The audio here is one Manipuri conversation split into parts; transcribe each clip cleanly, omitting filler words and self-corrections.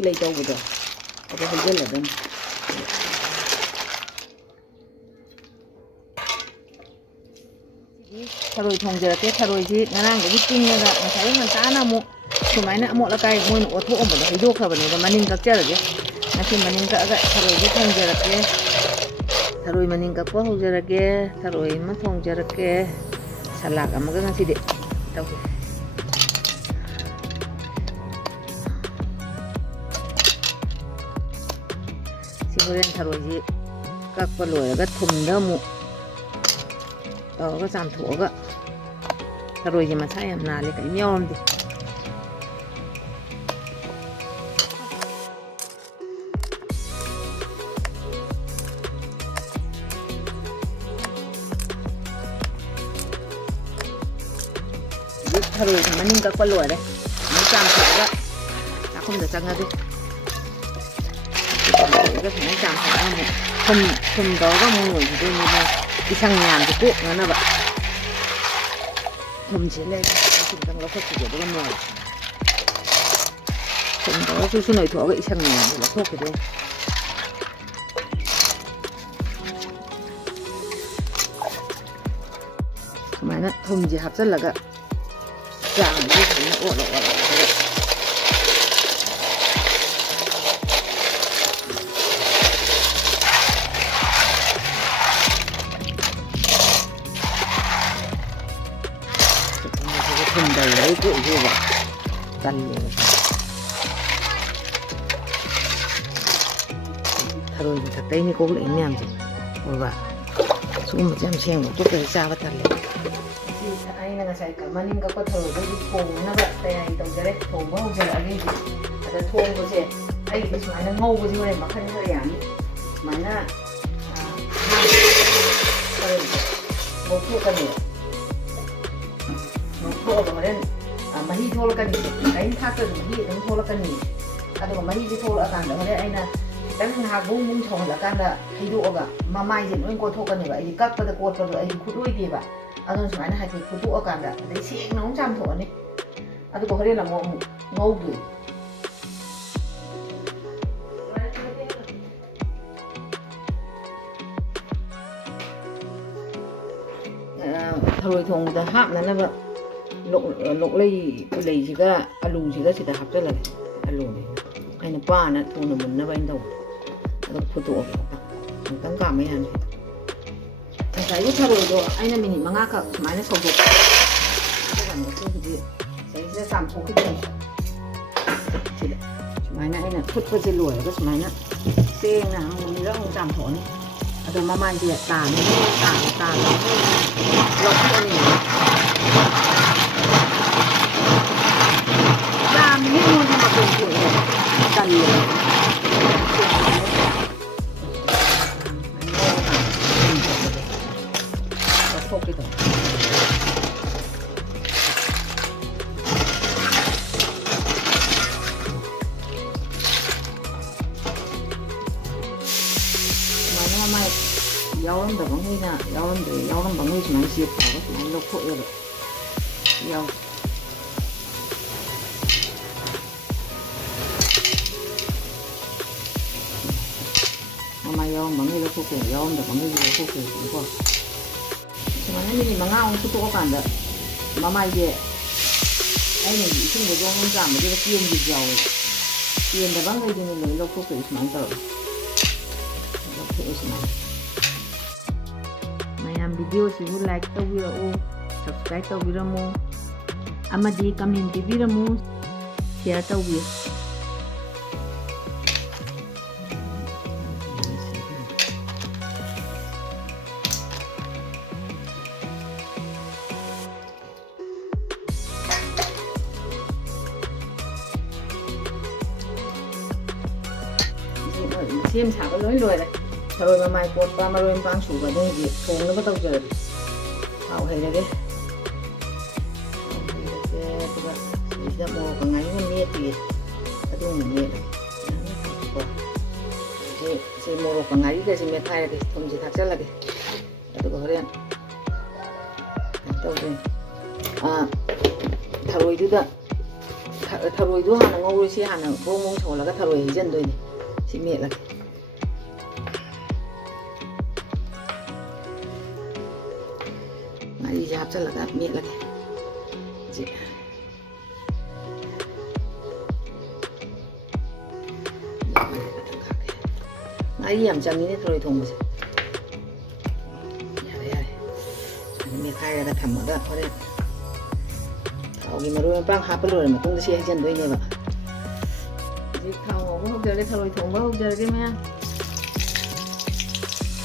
ꯂꯩ ꯇꯧꯕꯗꯣ ꯑꯗꯨ ꯍꯩꯖꯤꯜꯂꯗꯝ ꯊꯔꯣꯏ ꯊꯣꯡꯖꯔꯛꯀꯦ ꯊꯔꯣꯏꯁꯤ ꯉꯔꯥꯡꯗꯒꯤ ꯇꯤꯡꯉꯒ ꯉꯁꯥꯏ ꯉꯟꯇꯥꯅ ꯑꯃꯨꯛ ꯁꯨꯃꯥꯏꯅ ꯑꯃꯣꯠ ꯑꯀꯥꯏ ꯃꯣꯏꯅ ꯑꯣꯠꯊꯣꯛꯑꯝꯕꯗꯣ ꯍꯩꯗꯣꯛꯈ꯭ꯔꯕꯅꯦꯕ ꯃꯅꯤꯡ ꯀꯛꯆꯔꯒꯦ ꯉꯁꯤ ꯃꯅꯤꯡ ꯀꯛꯑꯒ ꯊꯔꯣꯏꯁꯤ ꯊꯣꯡꯖꯔꯛꯀꯦ ꯊꯔꯣꯏ ꯃꯅꯤꯡ ꯀꯛꯄ ꯍꯧꯖꯔꯒꯦ ꯊꯔꯣꯏ ꯑꯃ ꯊꯣꯡꯖꯔꯛꯀꯦ ꯁꯂꯥꯛ ꯑꯃꯒ ꯉꯁꯤꯗꯤ ꯇꯧꯒꯦ ꯁꯤ ꯍꯣꯔꯦꯟ ꯊꯔꯣꯏꯁꯤ ꯀꯛꯄ ꯂꯣꯏꯔꯒ ꯊꯨꯝꯗ ꯑꯃꯨꯛ ꯇꯧꯔꯒ ꯆꯥꯝꯊꯣꯛꯑꯒ ꯊꯔꯣꯏꯁꯦ ꯃꯁꯥ ꯌꯥꯝ ꯅꯥꯜꯂꯦ ꯀꯔꯤꯝ ꯌꯥꯎꯔꯝꯗꯦ ꯊꯔꯣꯏꯁꯦ ꯃꯅꯤꯡ ꯀꯛꯄ ꯂꯣꯏꯔꯦ ꯑꯃꯨꯛ ꯆꯥꯝꯊꯣꯛꯑꯒ ꯆꯥꯛꯈꯨꯝꯗ ꯆꯪꯉꯒꯦ ꯆꯥꯝꯊꯣꯛꯑꯒ ꯁꯨꯃꯥꯏꯅ ꯆꯥꯝꯊꯣꯛꯑꯒ ꯑꯃꯨꯛ ꯊꯨꯝ ꯇꯧꯔꯒ ꯑꯃꯨꯛ ꯂꯣꯏꯈꯤꯗꯣꯏꯅꯦ ꯏꯁꯪ ꯃꯌꯥꯝꯁꯦ ꯀꯣꯛꯅꯅꯕ ꯊꯨꯝꯁꯦ ꯂꯩꯔꯦ ꯊꯨꯝꯇꯪ ꯂꯧꯈꯠꯈꯤꯒꯦ ꯑꯗꯨꯒ ꯅꯣꯏ ꯊꯨꯝ ꯇꯧꯔꯒ ꯆꯨꯁꯨ ꯅꯣꯏꯊꯣꯛꯑꯒ ꯏꯁꯪ ꯃꯌꯥꯝꯁꯦ ꯂꯧꯊꯣꯛꯈꯤꯗꯣꯏꯅꯦ ꯁꯨꯃꯥꯏꯅ ꯊꯨꯝꯁꯦ ꯍꯥꯞꯆꯤꯜꯂꯒ ꯆꯥꯝꯕꯁꯦ ꯁꯨꯃꯥꯏꯅ ꯑꯣꯠꯂ ꯊꯨꯝꯗꯩ ꯀꯣꯛꯏꯁꯦꯕ ꯇꯜꯂꯦꯕ ꯊꯔꯣꯏ ꯃꯊꯛꯇꯩꯅꯤ ꯀꯣꯛꯂꯛꯏ ꯃꯌꯥꯝꯁꯦ ꯑꯣꯏꯕ ꯁꯤꯒꯨꯝꯕꯁꯦ ꯌꯥꯝ ꯁꯦꯡꯕ ꯇꯣꯛꯇꯗꯤ ꯆꯥꯕ ꯇꯜꯂꯦ ꯑꯩꯅ ꯉꯁꯥꯏ ꯃꯅꯤꯡ ꯀꯛꯄ ꯊꯔꯣꯏꯗꯒꯤ ꯊꯣꯡꯅꯕ ꯇꯌꯥꯔꯤ ꯇꯧꯖꯔꯦ ꯊꯣꯡꯕ ꯍꯧꯖꯔꯛꯑꯒꯦ ꯑꯗ ꯊꯣꯡꯕꯁꯦ ꯑꯩꯒꯤꯗꯤ ꯁꯨꯃꯥꯏꯅ ꯉꯧꯕꯁꯤ ꯍꯣꯔꯦꯟ ꯃꯈꯜ ꯈꯔ ꯌꯥꯝꯃꯤ ꯁꯨꯃꯥꯏꯅ ꯉꯧꯊꯣꯛꯀꯅꯦꯕ ꯉꯧꯊꯣꯛꯑꯒ ꯍꯣꯔꯦꯟ ꯃꯍꯤ ꯊꯣꯛꯂꯛꯀꯅꯤ ꯀꯔꯤꯝ ꯊꯥꯛꯇ꯭ꯔꯁꯨ ꯃꯍꯤ ꯑꯗꯨꯝ ꯊꯣꯛꯂꯛꯀꯅꯤ ꯑꯗꯨꯒ ꯃꯍꯤꯁꯦ ꯊꯣꯛꯂꯛꯑꯀꯥꯟꯗ ꯍꯣꯔꯦꯟ ꯑꯩꯅ ꯈꯤꯇꯪ ꯉꯥꯏꯍꯥꯛ ꯕꯨꯡ ꯕꯨꯡ ꯁꯧꯍꯜꯂꯀꯥꯟꯗ ꯍꯩꯗꯣꯛꯑꯒ ꯃꯃꯥꯏꯁꯦ ꯂꯣꯏ ꯀꯣꯠꯊꯣꯛꯀꯅꯦꯕ ꯑꯩꯗꯤ ꯀꯛꯄꯗ ꯀꯣꯠꯄꯗꯣ ꯑꯩꯗꯤ ꯈꯨꯠꯂꯣꯏꯗꯦꯕ ꯑꯗꯨꯅ ꯁꯨꯃꯥꯏꯅ ꯍꯥꯏꯐꯦꯠ ꯐꯨꯠꯇꯣꯛꯑꯀꯥꯟꯗ ꯑꯗꯩ ꯁꯦꯡꯅ ꯑꯃꯨꯛ ꯆꯥꯝꯊꯣꯛꯑꯅꯤ ꯑꯗꯨꯒ ꯍꯣꯔꯦꯟ ꯑꯃꯨꯛ ꯉꯧꯗꯣꯏ ꯊꯔꯣꯏ ꯊꯣꯡꯕꯗ ꯍꯥꯞꯅꯅꯕ ꯂꯣꯛꯂꯩ ꯄꯨꯂꯩꯁꯤꯒ ꯑꯂꯨꯁꯤꯒ ꯁꯤꯗ ꯍꯥꯞꯆꯤꯜꯂꯒꯦ ꯑꯂꯨꯅꯤ ꯑꯩꯅ ꯄꯥꯅ ꯊꯨꯅ ꯃꯨꯟꯅꯕ ꯑꯩꯅ ꯇꯧꯕ ꯑꯗꯨꯒ ꯐꯨꯠꯇꯣꯛꯑꯒꯦ ꯑꯃꯨꯛꯇꯪ ꯀꯥꯝꯕ ꯌꯥꯅꯤ ꯉꯁꯥꯏꯒꯤ ꯊꯔꯣꯏꯗꯣ ꯑꯩꯅ ꯃꯤꯅꯤꯠ 5ꯈꯛ ꯁꯨꯃꯥꯏꯅ ꯁꯧꯗꯣꯛꯄ ꯑꯗꯨꯀꯥꯟꯗ ꯍꯧꯖꯤꯛ ꯁꯤꯗ ꯆꯥꯝꯊꯣꯛꯈꯤꯗꯣꯏꯅꯤ ꯁꯤꯗ ꯁꯨꯃꯥꯏꯅ ꯑꯩꯅ ꯐꯨꯠꯄꯁꯦ ꯂꯣꯏꯔꯒ ꯁꯨꯃꯥꯏꯅ ꯁꯦꯡꯅ ꯑꯃꯨꯛ ꯆꯥꯝꯊꯣꯛꯑꯅꯤ ꯑꯗꯣ ꯃꯃꯥꯏꯁꯦ ꯇꯥꯅ ꯂꯧꯊꯣꯛꯑꯅꯤ ꯌꯥꯝꯅ ꯑꯩꯉꯣꯟꯗ ꯃꯇꯝ ꯊꯣꯛꯑꯦ ꯇꯜꯂꯦ ꯂꯧꯊꯣꯛꯈꯤꯗꯣꯏꯅꯤ ꯃꯃꯥꯏ ꯌꯥꯎꯔꯝꯗꯕꯉꯩꯅ ꯌꯥꯎꯔꯝꯕꯉꯩ ꯁꯨꯃꯥꯏꯅ ꯆꯦꯞ ꯇꯧꯔꯒ ꯁꯨꯃꯥꯏꯅ ꯂꯧꯊꯣꯛꯑꯦꯕ ꯌꯥꯎ ꯃꯃꯥꯏ ꯌꯥꯎꯔꯝꯕꯉꯩ ꯂꯧꯊꯣꯛꯀꯦ ꯌꯥꯎꯔꯝꯗꯕꯉꯩꯁꯨ ꯂꯧꯊꯣꯛꯀꯦꯀꯣ ꯁꯨꯃꯥꯏꯅ ꯃꯤꯅꯤꯠ 5 ꯐꯨꯠꯇꯣꯛꯑꯀꯥꯟꯗ ꯃꯃꯥꯏꯁꯦ ꯑꯩꯅ ꯏꯁꯤꯡꯗ ꯖꯣꯝ ꯆꯥꯝꯕꯗꯨꯗ ꯀꯦꯟꯕꯁꯨ ꯌꯥꯎꯋꯦꯕ ꯀꯦꯟꯗꯕꯉꯩꯗꯨꯅ ꯂꯣꯏ ꯂꯧꯊꯣꯛꯇꯣꯏ ꯁꯨꯃꯥꯏꯅ ꯇꯧꯔꯒ ꯂꯧꯊꯣꯛꯑꯦ ꯁꯨꯃꯥꯏꯅ ꯃꯌꯥꯝ ꯚꯤꯗꯤꯑꯣꯁꯤꯕꯨ ꯂꯥꯏꯛ ꯇꯧꯕꯤꯔꯛꯎ ꯁꯕꯁꯀ꯭ꯔꯥꯏꯕ ꯇꯧꯕꯤꯔꯝꯃꯨ ꯑꯃꯗꯤ ꯀꯃꯦꯟ ꯄꯤꯕꯤꯔꯝꯃꯨ ꯁꯤꯌꯔ ꯇꯧꯕꯤꯌꯨ ꯁꯦꯝ ꯁꯥꯕ ꯂꯣꯏ ꯂꯣꯏꯔꯦ ꯊꯔꯣꯏ ꯃꯃꯥꯏ ꯀꯣꯠꯄ ꯃꯔꯣꯏ ꯃꯄꯥꯡ ꯁꯨꯕ ꯑꯗꯨꯒꯤ ꯊꯣꯡꯅꯕ ꯇꯧꯖꯔꯒꯦ ꯊꯥꯎ ꯍꯩꯔꯒꯦ ꯑꯗꯨꯒ ꯁꯤꯗ ꯃꯣꯔꯣꯛꯀ ꯉꯥꯔꯤꯒ ꯃꯦꯠꯄꯤꯌꯦ ꯑꯗꯨꯒ ꯃꯦꯠꯂꯒꯦ ꯁꯤ ꯃꯣꯔꯣꯛꯀ ꯉꯥꯔꯤꯒꯁꯦ ꯃꯦꯠꯈꯥꯏꯔꯒꯦ ꯊꯨꯝꯁꯦ ꯊꯥꯛꯆꯜꯂꯒꯦ ꯑꯗꯨꯒ ꯍꯣꯔꯦꯟ ꯀꯩꯅꯣ ꯇꯧꯗꯣꯏꯅꯤ ꯊꯔꯣꯏꯗꯨꯗ ꯊꯔꯣꯏꯗꯣ ꯍꯥꯟꯅ ꯉꯧꯔꯣꯏꯁꯤ ꯍꯥꯟꯅ ꯕꯣꯡ ꯕꯣꯡ ꯁꯧꯍꯜꯂꯒ ꯊꯔꯣꯏ ꯍꯩꯖꯤꯟꯗꯣꯏꯅꯤ ꯁꯤ ꯃꯦꯠꯂꯒꯦ ꯉꯥꯔꯤꯁꯦ ꯍꯥꯞꯆꯤꯜꯂꯒ ꯃꯦꯠꯂꯒꯦ ꯁꯤ ꯉꯥꯔꯤ ꯌꯥꯝ ꯆꯪꯉꯤꯅꯦ ꯊꯔꯣꯏ ꯊꯣꯡꯕꯁꯦ ꯌꯥꯔꯦ ꯌꯥꯔꯦ ꯃꯦꯠꯈꯥꯏꯔꯒ ꯊꯝꯃꯒ ꯍꯣꯔꯦꯟ ꯊꯥꯎꯒꯤ ꯃꯔꯣꯏ ꯃꯄꯥꯡ ꯍꯥꯞꯄ ꯂꯣꯏꯔ ꯃꯇꯨꯡꯗ ꯁꯤ ꯍꯩꯖꯤꯟꯗꯣꯏꯅꯦꯕ ꯍꯧꯖꯤꯛ ꯊꯥꯎ ꯉꯧꯕ ꯍꯧꯖꯔꯒꯦ ꯊꯔꯣꯏ ꯊꯣꯡꯕ ꯍꯧꯖꯔꯒꯦ ꯃꯌꯥꯝ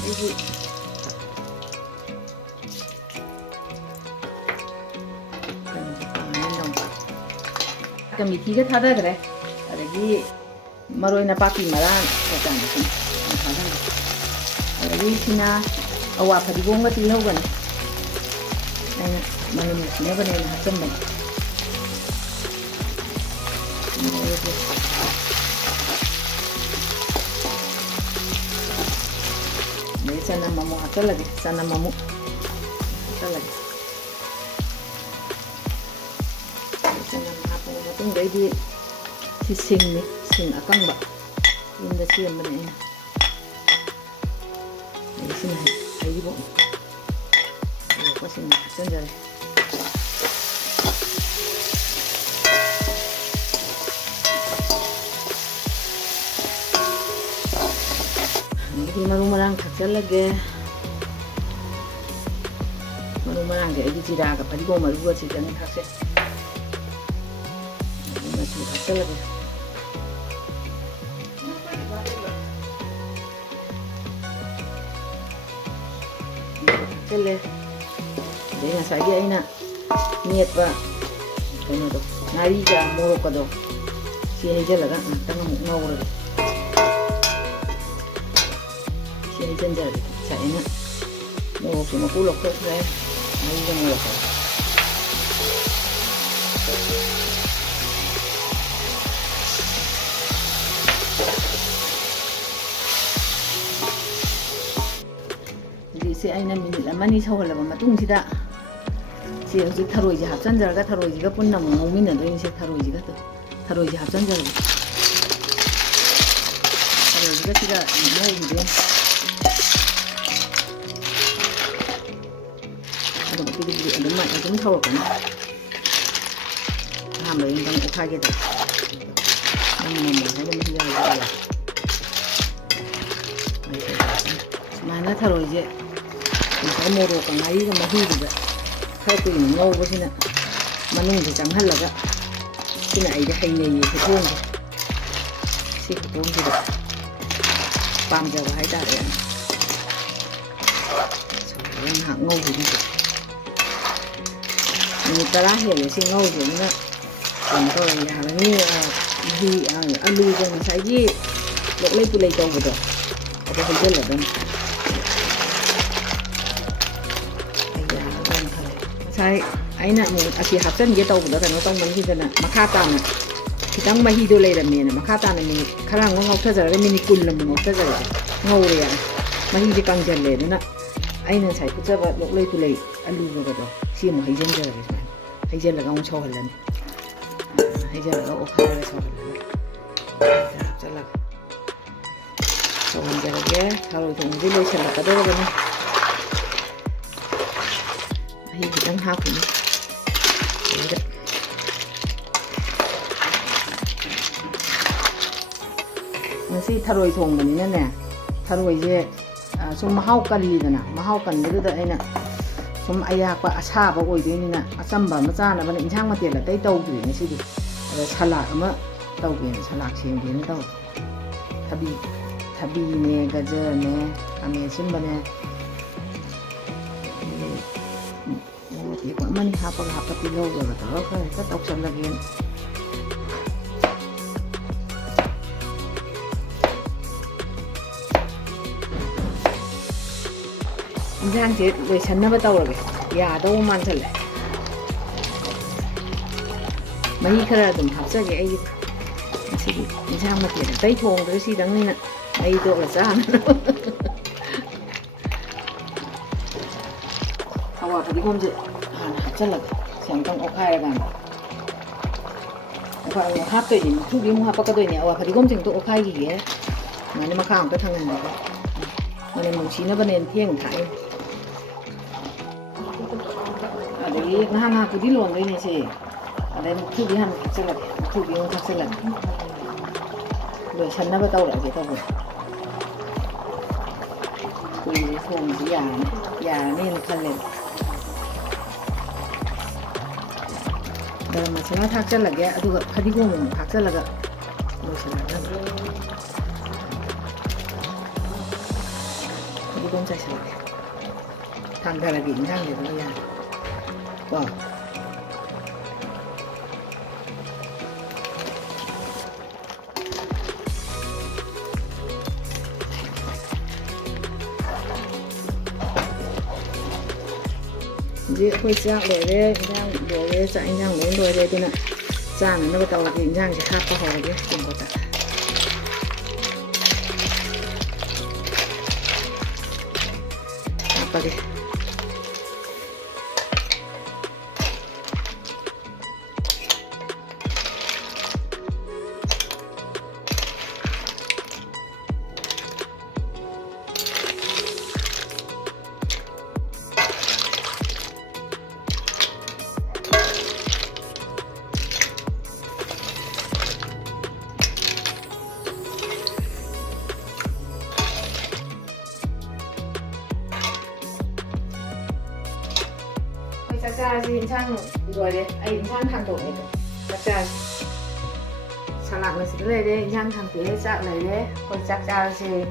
ꯑꯩꯒꯤ ꯃꯤꯊꯤꯒ ꯊꯥꯗꯈ꯭ꯔꯦ ꯑꯗꯒꯤ ꯃꯔꯣꯏ ꯅꯄꯥꯛꯄꯤ ꯃꯔꯥꯡ ꯀꯩꯀꯥ ꯁꯨꯝ ꯊꯥꯗꯈ꯭ꯔꯦ ꯑꯗꯒꯤ ꯁꯤꯅ ꯑꯋꯥ ꯐꯗꯤꯒꯣꯝꯒ ꯇꯤꯜꯍꯧꯒꯅꯤ ꯑꯩꯅ ꯃꯅꯝ ꯅꯨꯡꯁꯤꯅꯕꯅꯦꯅ ꯍꯥꯞꯆꯤꯟꯕꯅꯦ ꯑꯗꯩ ꯆꯅꯝ ꯑꯃꯨꯛ ꯍꯥꯞꯆꯤꯜꯂꯒꯦ ꯆꯅꯝ ꯑꯃꯨꯛ ꯍꯥꯞꯆꯤꯜꯂꯒꯦ ꯆꯅꯝ ꯍꯥꯞꯄ ꯃꯇꯨꯡꯗꯩꯗꯤ ꯁꯤ ꯁꯤꯡꯅꯤ ꯁꯤꯡ ꯑꯀꯪꯕ ꯌꯨꯝꯗ ꯁꯦꯝꯕꯅꯦ ꯑꯩꯅ ꯑꯗꯩ ꯁꯤꯅ ꯍꯩꯔꯤꯕꯣꯛ ꯁꯤꯡ ꯍꯥꯞꯆꯤꯟꯖꯔꯦ ꯑꯗꯒꯤ ꯃꯔꯨ ꯃꯔꯥꯡ ꯊꯥꯛꯆꯤꯜꯂꯒꯦ ꯃꯔꯨ ꯃꯔꯥꯡꯁꯦ ꯑꯩꯒꯤ ꯖꯤꯔꯥꯒ ꯐꯗꯤꯒꯣꯝ ꯃꯔꯨꯒ ꯁꯤꯗꯪ ꯊꯥꯛꯆꯩ ꯃꯆꯨ ꯊꯥꯛꯆꯤꯜꯂꯒꯦ ꯊꯥꯛꯆꯤꯜꯂꯦ ꯑꯗꯩ ꯉꯁꯥꯏꯒꯤ ꯑꯩꯅ ꯃꯦꯠꯄ ꯀꯩꯅꯣꯗꯣ ꯉꯥꯔꯤꯒ ꯃꯣꯔꯣꯛꯀꯗꯣ ꯁꯤ ꯍꯩꯖꯤꯜꯂꯒ ꯉꯥꯛꯇꯪ ꯑꯃꯨꯛ ꯉꯧꯔꯒꯦ ꯁꯤ ꯍꯩꯖꯤꯟꯖꯔꯒꯦ ꯉꯁꯥꯏ ꯑꯩꯅ ꯃꯣꯔꯣꯛꯁꯦ ꯃꯀꯨ ꯂꯧꯊꯣꯛꯈ꯭ꯔꯦ ꯉꯥꯔꯤꯒ ꯃꯣꯔꯣꯛꯀ ꯍꯧꯖꯤꯛꯁꯦ ꯑꯩꯅ ꯃꯤꯅꯤꯠ ꯑꯃꯅꯤ ꯁꯧꯍꯜꯂꯕ ꯃꯇꯨꯡꯁꯤꯗ ꯁꯤ ꯍꯧꯖꯤꯛ ꯊꯔꯣꯏꯁꯦ ꯍꯥꯞꯆꯤꯟꯖꯔꯒ ꯊꯔꯣꯏꯁꯤꯒ ꯄꯨꯟꯅ ꯑꯃꯨꯛ ꯉꯧꯃꯤꯟꯅꯗꯣꯏꯅꯤꯁꯦ ꯊꯔꯣꯏꯁꯤꯒ ꯊꯔꯣꯏꯁꯦ ꯍꯥꯞꯆꯤꯟꯖꯔꯒꯦ ꯊꯔꯣꯏꯁꯤꯒ ꯁꯤꯒ ꯉꯧꯈꯤꯗꯣꯏꯅꯤ ꯑꯗꯨꯒ ꯄꯤꯗꯤ ꯑꯗꯨꯝ ꯁꯧꯔꯛꯀꯅꯤ ꯑꯍꯥꯟꯕ ꯑꯃꯇꯪ ꯑꯣꯠꯈꯥꯏꯒꯦ ꯁꯨꯃꯥꯏꯅ ꯊꯔꯣꯏꯁꯦ ꯉꯁꯥꯏ ꯃꯣꯔꯣꯛꯀ ꯉꯥꯔꯤꯒ ꯃꯍꯤꯗꯨꯗ ꯈꯔ ꯀꯨꯏꯅ ꯉꯧꯕꯁꯤꯅ ꯃꯅꯨꯡꯗ ꯆꯪꯍꯜꯂꯒ ꯁꯤꯅ ꯑꯩꯗꯤ ꯍꯩꯅꯩꯌꯦ ꯈꯨꯊꯣꯡꯁꯦ ꯁꯤ ꯈꯨꯊꯣꯡꯁꯤꯗ ꯄꯥꯝꯖꯕ ꯍꯥꯏꯇꯥꯔꯦ ꯉꯥꯏꯍꯥꯛ ꯉꯧꯈꯤꯗꯣꯏꯁꯦ ꯃꯤꯅꯤꯠ 10 ꯍꯦꯜꯂꯦ ꯁꯤ ꯉꯧꯈꯤꯕꯅꯤꯅ ꯀꯩꯅꯣ ꯇꯧꯔ ꯌꯥꯔꯅꯤ ꯃꯍꯤ ꯑꯂꯨꯒ ꯉꯁꯥꯏꯒꯤ ꯂꯣꯛꯂꯩ ꯄꯨꯂꯩ ꯇꯧꯕꯗꯣ ꯑꯗꯨ ꯍꯩꯖꯤꯜꯂꯗꯝꯅꯤ ꯉꯁꯥꯏ ꯑꯩꯅ ꯑꯃꯨꯛ ꯑꯁꯤ ꯍꯥꯞꯆꯤꯟꯒꯦ ꯇꯧꯕꯗ ꯀꯩꯅꯣ ꯇꯧꯃꯟꯈꯤꯗꯅ ꯃꯈꯥ ꯇꯥꯅ ꯈꯤꯇꯪ ꯃꯍꯤꯗꯣ ꯂꯩꯔꯝꯃꯦꯅ ꯃꯈꯥ ꯇꯥꯅ ꯃꯤꯅꯤꯠ ꯈꯔ ꯑꯃꯨꯛ ꯉꯧꯊꯖꯔꯒ ꯃꯤꯅꯤꯠ 10 ꯑꯃꯨꯛ ꯉꯧꯊꯖꯔꯒꯦ ꯉꯧꯔꯦ ꯌꯥꯔꯦ ꯃꯍꯤꯁꯦ ꯀꯪꯁꯤꯜꯂꯦ ꯑꯗꯨꯅ ꯑꯩꯅꯉꯁꯥꯏ ꯐꯨꯠꯆꯕ ꯂꯣꯛꯂꯩ ꯄꯨꯂꯩ ꯑꯂꯨꯒꯗꯣ ꯁꯤ ꯑꯃꯨꯛ ꯍꯩꯖꯤꯟꯖꯔꯒꯦ ꯁꯨꯃꯥꯏꯅ ꯍꯩꯖꯤꯜꯂꯒ ꯑꯃꯨꯛ ꯁꯧꯍꯜꯂꯅꯤ ꯍꯩꯖꯤꯜꯂꯒ ꯑꯣꯠꯈꯥꯏꯔꯒ ꯁꯧꯍꯜꯂꯅꯤ ꯍꯥꯞꯆꯤꯜꯂꯒ ꯁꯧꯍꯟꯖꯔꯒꯦ ꯊꯔꯣꯏ ꯊꯣꯡꯕꯗꯤ ꯂꯣꯏꯁꯤꯜꯂꯛꯀꯗꯧꯔꯕꯅꯤ ꯃꯍꯤ ꯈꯤꯇꯪ ꯍꯥꯞꯈꯤꯅꯤ ꯑꯗꯨꯗ ꯉꯁꯤ ꯊꯔꯣꯏ ꯊꯣꯡꯕꯅꯤꯅꯅꯦ ꯊꯔꯣꯏꯁꯦ ꯁꯨꯝ ꯃꯍꯥꯎ ꯀꯜꯂꯤꯗꯅ ꯃꯍꯥꯎ ꯀꯟꯕꯗꯨꯗ ꯑꯩꯅ ꯁꯨꯝ ꯑꯌꯥꯛꯄ ꯑꯁꯥꯕ ꯑꯣꯏꯗꯣꯏꯅꯤꯅ ꯑꯆꯝꯕ ꯑꯃ ꯆꯥꯅꯕꯅ ꯏꯟꯁꯥꯡ ꯃꯊꯦꯜ ꯑꯇꯩ ꯇꯧꯗ꯭ꯔꯤ ꯉꯁꯤꯗꯤ ꯑꯗ ꯁꯂꯥꯗ ꯑꯃ ꯇꯧꯒꯦꯅ ꯁꯂꯥꯗ ꯁꯦꯝꯒꯦꯅ ꯇꯧꯋꯦ ꯊꯕꯤꯅꯦ ꯒꯖꯔꯅꯦ ꯈꯥꯃꯦꯟ ꯑꯁꯤꯟꯕꯅꯦ ꯃꯣꯔꯣꯛ ꯑꯇꯦꯛꯄ ꯑꯃꯅꯤ ꯍꯥꯞꯄꯒ ꯇꯤꯜꯍꯧꯒ ꯇꯧꯔꯒ ꯈꯔ ꯍꯦꯛꯇ ꯇꯧꯁꯜꯂꯒꯦꯅ ꯏꯟꯁꯥꯡꯁꯦ ꯂꯣꯏꯁꯟꯅꯕ ꯇꯧꯔꯒꯦ ꯌꯥꯗꯧꯕ ꯃꯥꯟꯁꯜꯂꯦ ꯃꯍꯤ ꯈꯔ ꯑꯗꯨꯝ ꯍꯥꯞꯆꯒꯦ ꯑꯩꯒꯤ ꯉꯁꯤꯗꯤ ꯏꯟꯁꯥꯡ ꯃꯊꯦꯜ ꯑꯇꯩ ꯊꯣꯡꯗ꯭ꯔꯦ ꯁꯤꯗꯪꯅꯤꯅ ꯃꯍꯤ ꯇꯣꯠꯂ ꯆꯥꯅꯅꯕ ꯑꯋꯥ ꯐꯗꯤꯒꯣꯝꯁꯦ ꯍꯥꯟꯅ ꯍꯥꯞꯆꯤꯜꯂꯒ ꯁꯤ ꯑꯃꯨꯛꯇꯪ ꯑꯣꯠꯈꯥꯏꯔꯀꯥꯟꯗ 합도이니 후기 뭐 합바까도이니 와 파리곰증도 오파이기에 많이 막 하면 또 당연히 오늘 뭐 지나버는 튀행 타이 아들이 하나 부디 논이니지 아들 후기 한 각sel라 후기 한 각sel라 왜 샀나봐 떠오르게 떠보 우리 소음지 야는 칼렌 그럼 마지막 탁잘라게 아두가 파디고는 탁잘라가 뭐시라나 파디고 자실라게 당달하게 인상되는 야 와 이제 회장 노래 그냥 노래 짱냥 노래 되나 짱은 너가 또 그냥 이제 하고 하게 좀 거다 아빠게 짝짝이 인상 이거래 아 인상 한도네 짝짝이 살라고 했을 때 인상 한도에 짝 내래 거기 짝짝이